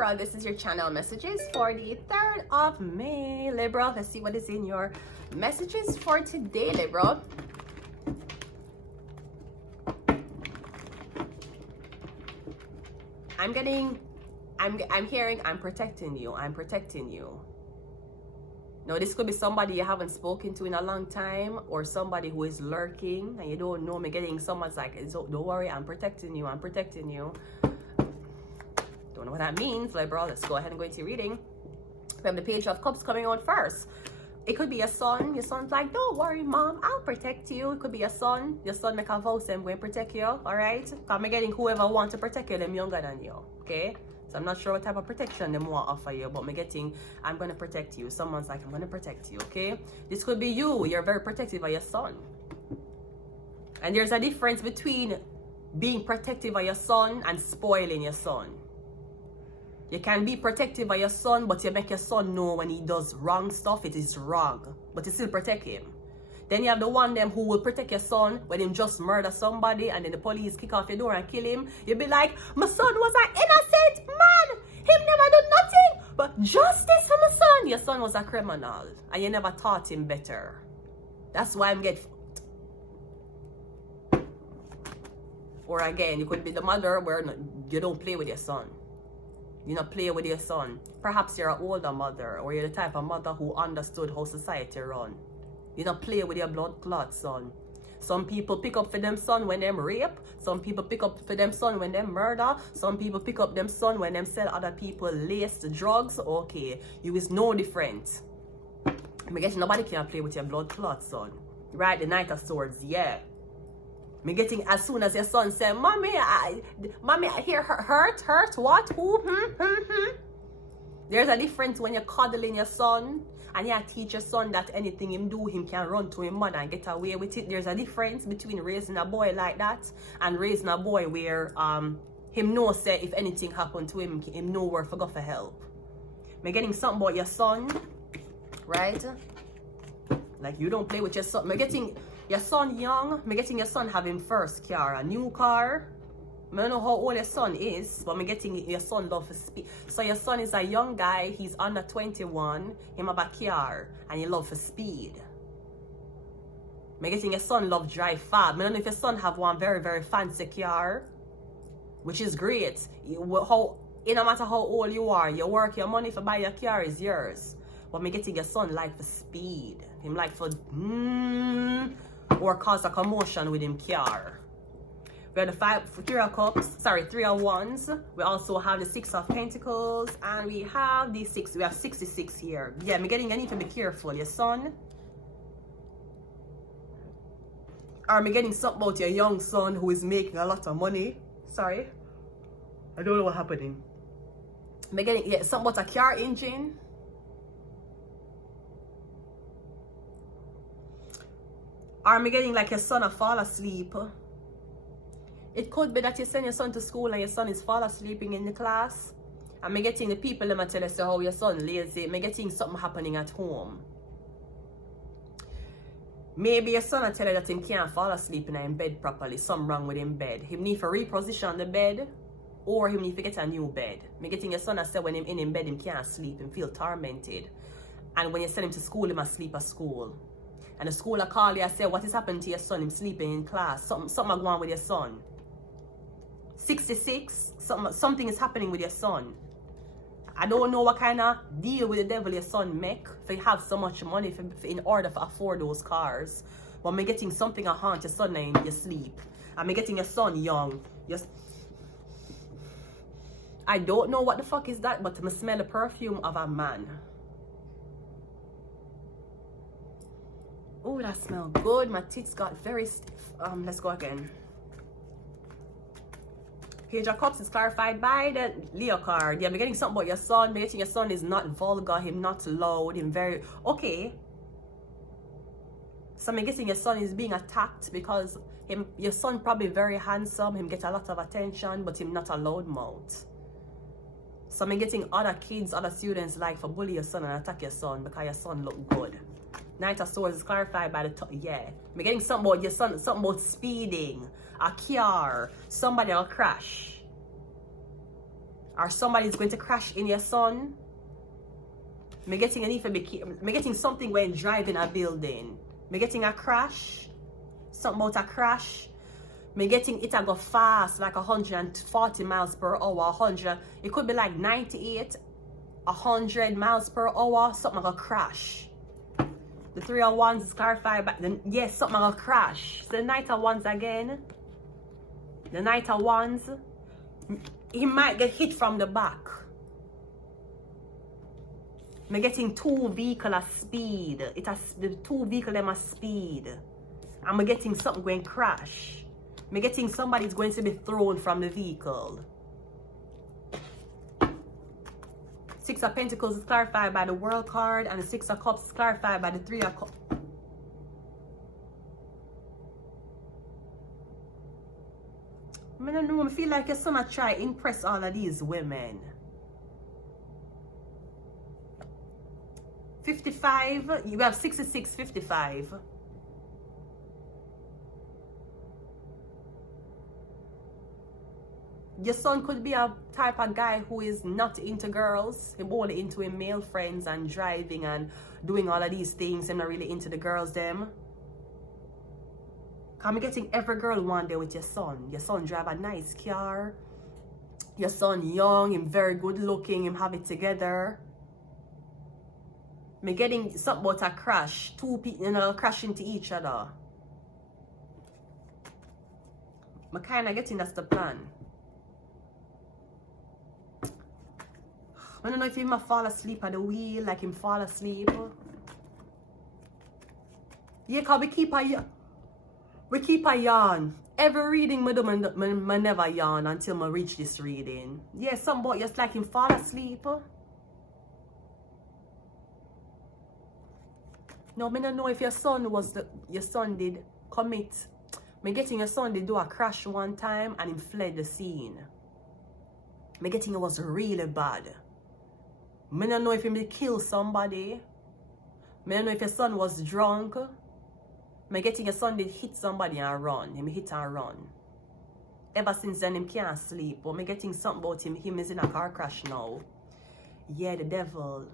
Libra. This is your channel messages for the 3rd of May. Libra, let's see what is in your messages for today, Libra. I'm hearing I'm protecting you. I'm protecting you. Now, this could be somebody you haven't spoken to in a long time, or somebody who is lurking and you don't know. Me getting someone's like, don't worry, I'm protecting you. I'm protecting you. Don't know what that means, Libra. Let's go ahead and go into reading. We have the Page of Cups coming on first. It could be your son. Your son's like, don't worry, mom, I'll protect you. It could be your son. Your son make a vow, say I'm going to protect you. All right? Because I'm getting whoever wants to protect you, them younger than you. Okay? So I'm not sure what type of protection them want to offer you, but I'm getting, I'm going to protect you. Someone's like, I'm going to protect you. Okay? This could be you. You're very protective of your son. And there's a difference between being protective of your son and spoiling your son. You can be protective of your son, but you make your son know when he does wrong stuff, it is wrong. But you still protect him. Then you have the one them who will protect your son when him just murder somebody and then the police kick off your door and kill him. You'll be like, my son was an innocent man. Him never done nothing but justice for my son. Your son was a criminal and you never taught him better. That's why I'm getting fucked. Or again, you could be the mother where you don't play with your son. You know, play with your son. Perhaps you're an older mother, or you're the type of mother who understood how society run. You know, play with your blood clot son. Some people pick up for them son when them rape. Some people pick up for them son when them murder. Some people pick up them son when them sell other people laced drugs. Okay, you is no different. I guess nobody can play with your blood clot son. Right, the Knight of Swords, yeah. Me getting as soon as your son said, Mommy, Mommy, I hear hurt, what, who, There's a difference when you're cuddling your son and you teach your son that anything him do, him can run to his mother and get away with it. There's a difference between raising a boy like that and raising a boy where him know say if anything happened to him know where to go for help. Me getting something about your son, right? Like you don't play with your son. Me getting your son young, me getting your son having first car, a new car. I don't know how old your son is, but me getting your son love for speed. So your son is a young guy, he's under 21, him have a car, and he love for speed. Me getting your son love drive fast. I don't know if your son have one very, very fancy car, which is great. No matter how old you are, you work your money for buy your car is yours. But me getting your son like for speed. Him like for or cause a commotion with him car. We have the 3 of Cups, 3 of Wands. We also have the 6 of Pentacles, and we have the 6. We have 66 here. Yeah, I'm getting. I need to be careful. Your son, or I'm getting something about your young son who is making a lot of money. Sorry, I don't know what's happening. I'm getting something about a car engine. Or am I getting like your son a fall asleep? It could be that you send your son to school and your son is fall asleep in the class. Am I getting the people that tell us how your son lazy? Am I getting something happening at home? Maybe your son will tell you that he can't fall asleep in bed properly. Something wrong with him bed. He need to reposition the bed, or he need to get a new bed. Am I getting your son that say when him in bed he can't sleep and feel tormented. And when you send him to school, he must sleep at school. And the school will call you and say, what is happening to your son? Him sleeping in class. Something going on with your son. 66, something is happening with your son. I don't know what kind of deal with the devil your son make if you have so much money in order to afford those cars. But I'm getting something to haunt your son in your sleep. I'm getting your son young. I don't know what the fuck is that, but I smell the perfume of a man. Oh, that smells good. My tits got very stiff. Let's go again. Page of Cups is clarified by the Leo card. Yeah, I'm getting something about your son. I'm getting your son is not vulgar, him not loud, him very okay. So I'm getting your son is being attacked because your son probably very handsome, him get a lot of attention, but him not a loud mouth. So I'm getting other kids, other students like for bully your son and attack your son because your son look good. Knight of Swords is clarified by the yeah. I'm getting something about your son, something about speeding, a car, somebody will crash. Or somebody's going to crash in your son. Me getting me getting something when driving a building. Me getting a crash. Something about a crash. Me getting it a go fast, like 140 miles per hour, 100. It could be like 98, 100 miles per hour. Something gonna crash. The 3 of Wands is clarified, but then yes, something gonna crash. So the Knight of Wands again. The Knight of Wands. He might get hit from the back. Me getting 2 vehicle at speed. It has the 2 vehicle them at speed. And me getting something going crash. Me getting somebody's going to be thrown from the vehicle. 6 of Pentacles is clarified by the World card, and the 6 of Cups is clarified by the 3 of Cups. I don't know, I feel like your son will try to impress all of these women. 55, you have 66, 55. Your son could be a type of guy who is not into girls. He's only into his male friends and driving and doing all of these things and not really into the girls them. I'm getting every girl one day with your son. Your son drive a nice car. Your son young, him very good looking, him have it together. Me getting something about a crash. 2 people, you know, crash into each other. Me kinda getting that's the plan. I don't know if he might fall asleep at the wheel, like him fall asleep. Yeah, cause we keep a yawn. Every reading me do, me never yawn until I reach this reading. Yeah, something about just like him fall asleep. No, I don't know if your son did commit. Me getting your son did do a crash one time and him fled the scene. Me getting it was really bad. Me don't know if he did kill somebody. Me don't know if your son was drunk. Me getting your son did hit somebody and run. Him hit and run. Ever since then him can't sleep. But me getting something about him. Him is in a car crash now. Yeah, the devil.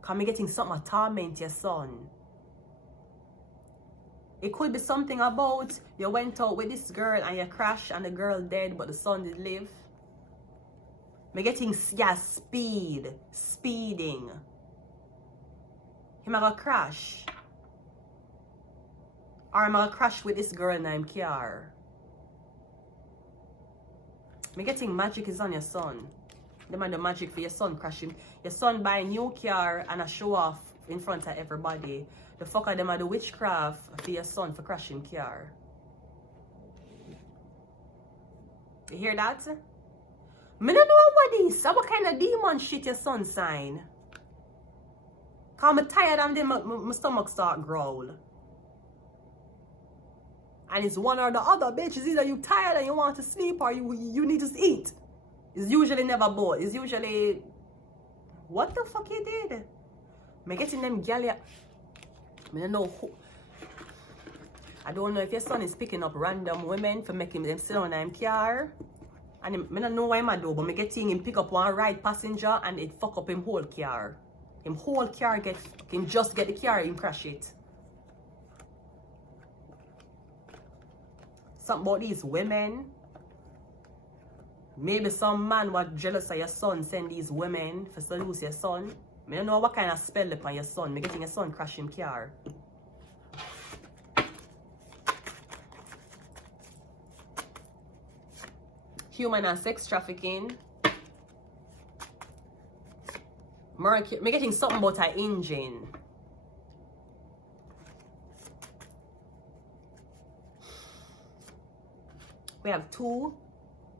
Cause me getting something to torment your son. It could be something about you went out with this girl and you crashed and the girl dead but the son did live. Me getting, yeah, speeding. Him a gonna crash. Or I'm gonna crash with this girl named Kiara. Me getting magic is on your son. Them and the magic for your son crashing. Your son buy a new car and a show off in front of everybody. The fuck of them are the witchcraft for your son for crashing car. You hear that? Me don't know what this. What kind of demon shit your son sign? Cause I'm tired of them, my stomach start growl. And it's one or the other, bitch. It's either you tired and you want to sleep or you need to eat. It's usually never both. It's usually, what the fuck you did? Me getting them galley. I don't know who. I don't know if your son is picking up random women for making them sit on them car. And I don't know why I do, but me getting him pick up one ride passenger and it fuck up him whole car. Him whole car him just get the car, him crash it. Something about these women. Maybe some man was jealous of your son send these women for seduce your son. I don't know what kind of spell upon your son. Me getting your son crash him car. Human and sex trafficking. Me getting something about an engine. We have 2.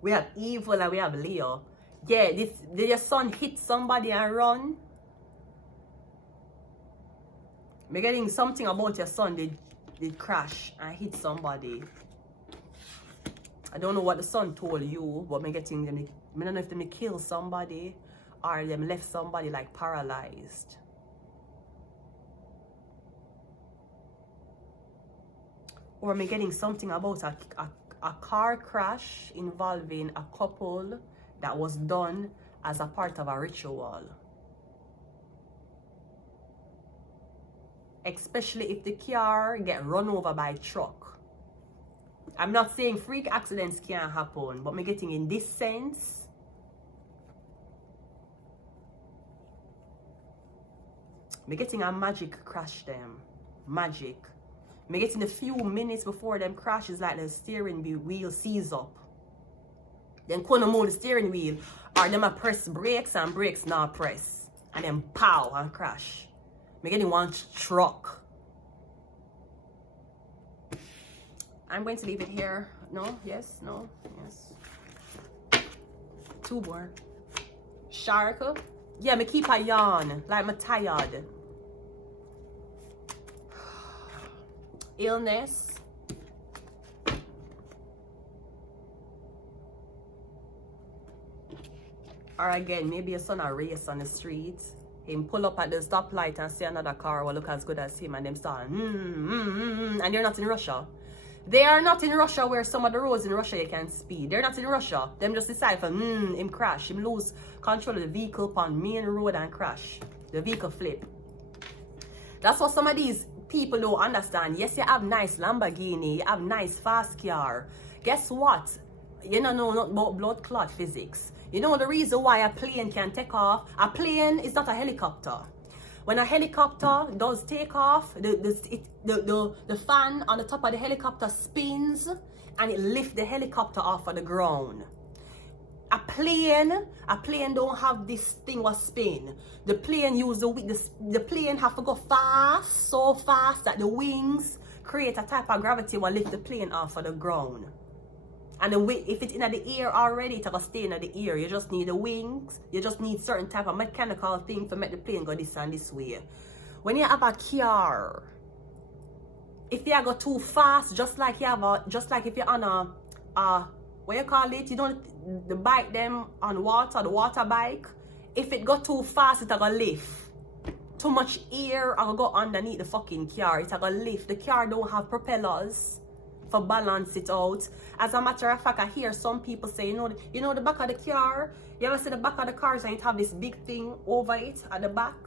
We have evil and we have Leo. Yeah, did your son hit somebody and run? Me getting something about your son did crash and hit somebody. I don't know what the son told you, but me getting them. I don't know if they kill somebody or them left somebody like paralyzed. Or me getting something about a car crash involving a couple that was done as a part of a ritual. Especially if the car get run over by a truck. I'm not saying freak accidents can't happen, but me getting in this sense, me getting a magic crash them. Magic. Me getting a few minutes before them crash is like the steering wheel seize up. Then couldn't move the steering wheel, or them a press brakes and brakes not press. And then pow and crash. Me getting one truck. I'm going to leave it here. No, yes, no, yes. 2 more. Shark. Yeah, me keep a yawn. Like me tired. Illness. Or again, maybe your son a race on the street. Him pull up at the stoplight and see another car will look as good as him, and them start and they're not in Russia. They are not in Russia where some of the roads in Russia you can speed. They're not in Russia. Them just decide for him crash. Him lose control of the vehicle upon main road and crash. The vehicle flip. That's what some of these people don't understand. Yes, you have nice Lamborghini, you have nice fast car. Guess what? You don't know not about blood clot physics. You know the reason why a plane can take off? A plane is not a helicopter. When a helicopter does take off, the fan on the top of the helicopter spins and it lifts the helicopter off of the ground. A plane don't have this thing was spin. The plane use the plane have to go fast, so fast that the wings create a type of gravity will lift the plane off of the ground. And if it's in the air already, it's gonna stay in the air. You just need the wings. You just need certain type of mechanical thing to make the plane go this and this way. When you have a car, if you go too fast, just like if you're on a what you call it? You don't the bike them on water, the water bike. If it go too fast, it's gonna lift. Too much air, I go underneath the fucking car. It's gonna lift. The car don't have propellers for balance it out. As a matter of fact, I hear some people say, you know the back of the car. You ever see the back of the cars and it have this big thing over it at the back?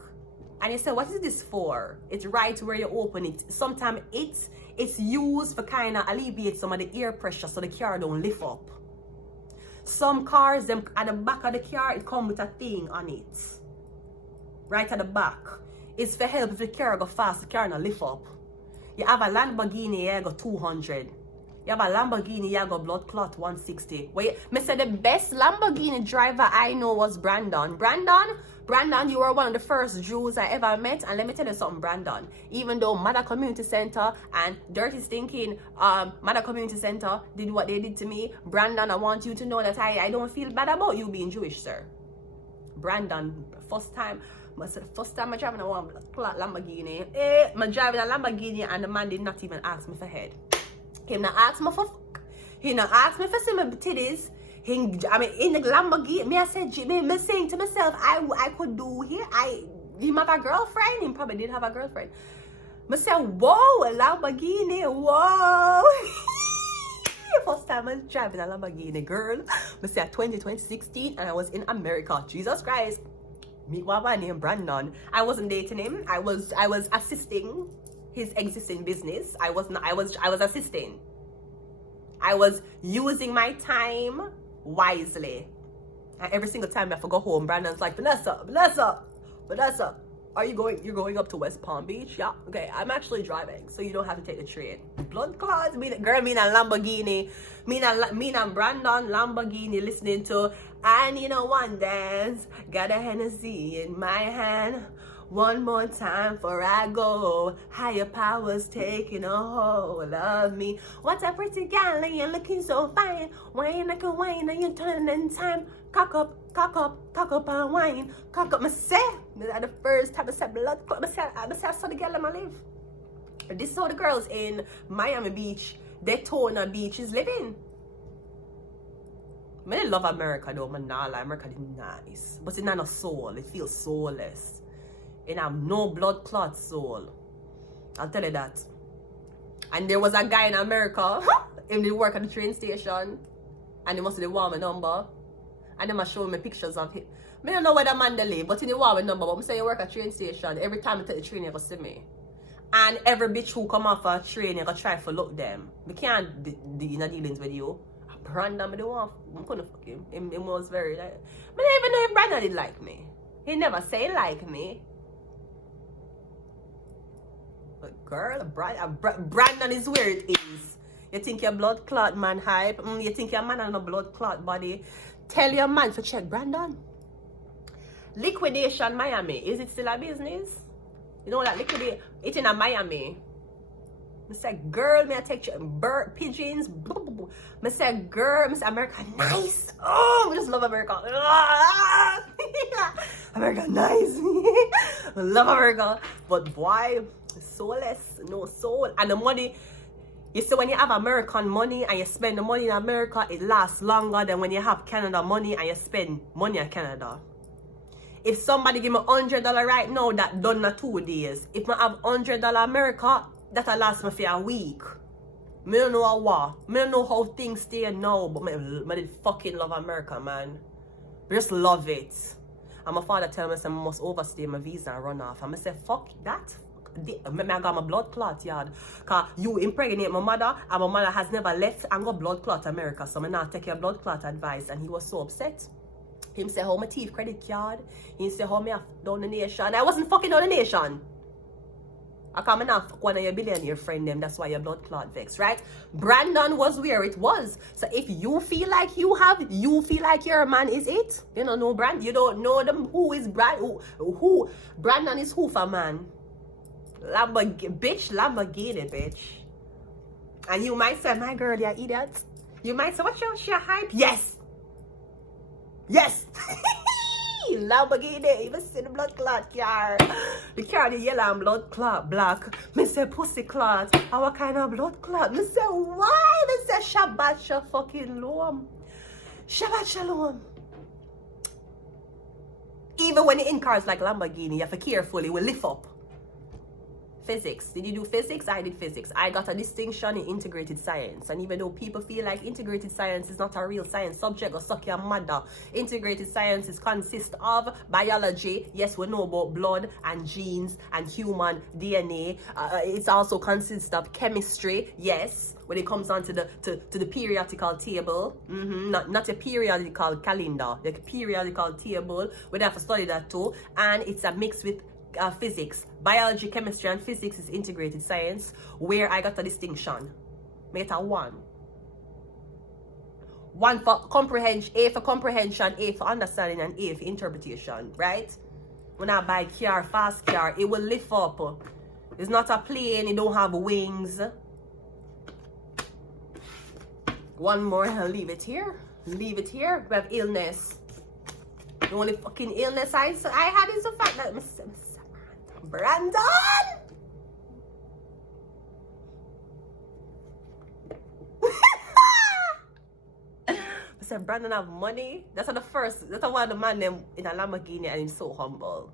And you say, what is this for? It's right where you open it. Sometimes it's used for kind of alleviate some of the air pressure so the car don't lift up. Some cars, them at the back of the car, it come with a thing on it. Right at the back. It's for help if the car go fast, the car not lift up. You have a Lamborghini, you go 200. You have a Lamborghini, you go blood clot 160. Me say the best Lamborghini driver I know was Brandon. Brandon, you were one of the first Jews I ever met. And let me tell you something, Brandon. Even though Mother Community Center and Dirty Stinking Mother Community Center did what they did to me, Brandon, I want you to know that I don't feel bad about you being Jewish, sir. Brandon, first time I'm driving a Lamborghini. I'm driving a Lamborghini and the man did not even ask me for head. He not ask me for fuck. He not ask me for see my titties. In the Lamborghini, me saying to myself, I could do here. He have a girlfriend. He probably did have a girlfriend. I said, whoa, a Lamborghini, whoa. First time I was driving a Lamborghini, girl. I said 2016 and I was in America. Jesus Christ. Meet one named Brandon. I wasn't dating him. I was assisting his existing business. I was assisting. I was using my time wisely. And every single time I have to go home, Brandon's like, Vanessa, you're going up to West Palm Beach? Yeah, okay, I'm actually driving, so you don't have to take the train. Blood clots, me and Lamborghini, me and Brandon Lamborghini listening to I Need a One Dance, got a Hennessy in my hand. One more time before I go. Higher powers taking a hold of me. What a pretty gal, and you're looking so fine. Wine like a wine, and you're turning in time. Cock up and wine. Cock up, myself. That's the first time I said blood clot. I saw the girl in my life. This is how the girls in Miami Beach, Daytona Beach is living. I love America though, man. America is nice. But it's not a soul. It feels soulless. And I have no blood clot soul. I'll tell you that. And there was a guy in America. He did work at the train station. And he must have won my number. And them are showing me pictures of him. I don't know where the man they live, but in the war with number, but I say you work at train station, every time I take the train, you go see me. And every bitch who come off a train, you go try to look them. We can't do dealings with you. Brandon, I don't want, I'm gonna fuck him. He was very like, I don't even know if Brandon did like me. He never say he like me. But girl, Brandon is where it is. You think your blood clot man hype? You think your man has no blood clot body? Tell your man to check Brandon. Liquidation Miami. Is it still a business? You know that liquidate it in a Miami. I said, girl, may I take bird pigeons? I said, girl, I said, America nice. Oh, I just love America. America nice. I love America. But boy, soulless, no soul. And the money, you see, when you have American money and you spend the money in America, it lasts longer than when you have Canada money and you spend money in Canada. If somebody give me $100 right now, that done in 2 days. If I have $100 America, that'll last me for a week. I don't know what. I don't know how things stay now, but I did fucking love America, man. I just love it. And my father tell me I must overstay my visa and run off. And I say, fuck that. I got my blood clot, yard. Because you impregnate my mother, and my mother has never left and got blood clot America. So I now take your blood clot advice. And he was so upset. Him say, how my teeth credit card. He say, how me have down the nation. I wasn't fucking down the nation. I come and fuck one of your billionaire friend them. That's why your blood clot vex, right? Brandon was where it was. So if you feel like you feel like your man is it. You don't know Brand. You don't know them who is Brand. Who Brandon is who for man. Lamborghini, bitch. And you might say, my girl, you're idiot. You might say, what's your hype? Yes. Yes. Lamborghini, even see the blood clot car. The car, the yellow and blood clot black. Me say pussy clot. What kind of blood clot? Me say why? Me say Shabbat Shalom. Shabbat Shalom. Even when you're in cars like Lamborghini, you have to carefully, it will lift up. Physics. Did you do physics? I did physics. I got a distinction in integrated science. And even though people feel like integrated science is not a real science subject or suck your mother, integrated sciences consist of biology. Yes, we know about blood and genes and human DNA. It also consists of chemistry. Yes, when it comes on to the periodical table. Not a periodical calendar. The periodical table. We have to study that too. And it's a mix with physics. Biology, chemistry, and physics is integrated science, where I got a distinction. Make it a 1. 1 for comprehension, A for comprehension, A for understanding, and A for interpretation, right? When I buy car, fast car, it will lift up. It's not a plane, it don't have wings. One more, I'll leave it here. Leave it here. We have illness. The only fucking illness I had is the fact that Brandon! I said Brandon have money. That's one of the man them in a Lamborghini and he's so humble.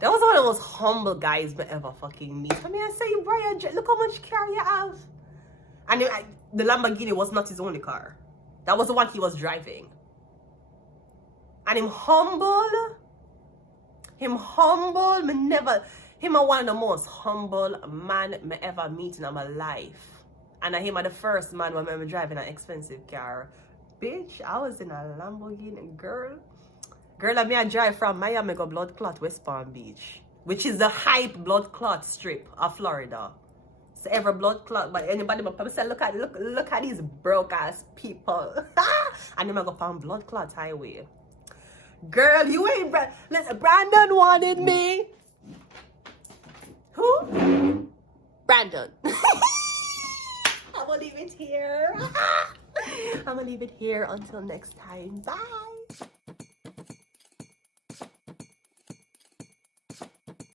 That was one of the most humble guys I ever fucking meet. I mean, I say, Brian, look how much car you have. And the Lamborghini was not his only car. That was the one he was driving. And him humble, him are one of the most humble man me ever meet in my life. And him are the first man when I'm driving an expensive car. Bitch, I was in a Lamborghini, girl. Girl, I drive from Miami go blood clot West Palm Beach, which is the hype blood clot strip of Florida. So every blood clot, but anybody but say, look at these broke ass people. And then I go from blood clot highway. Girl, you ain't listen, Brandon wanted me. Who? Brandon. I'm gonna leave it here. I'm gonna leave it here until next time. Bye.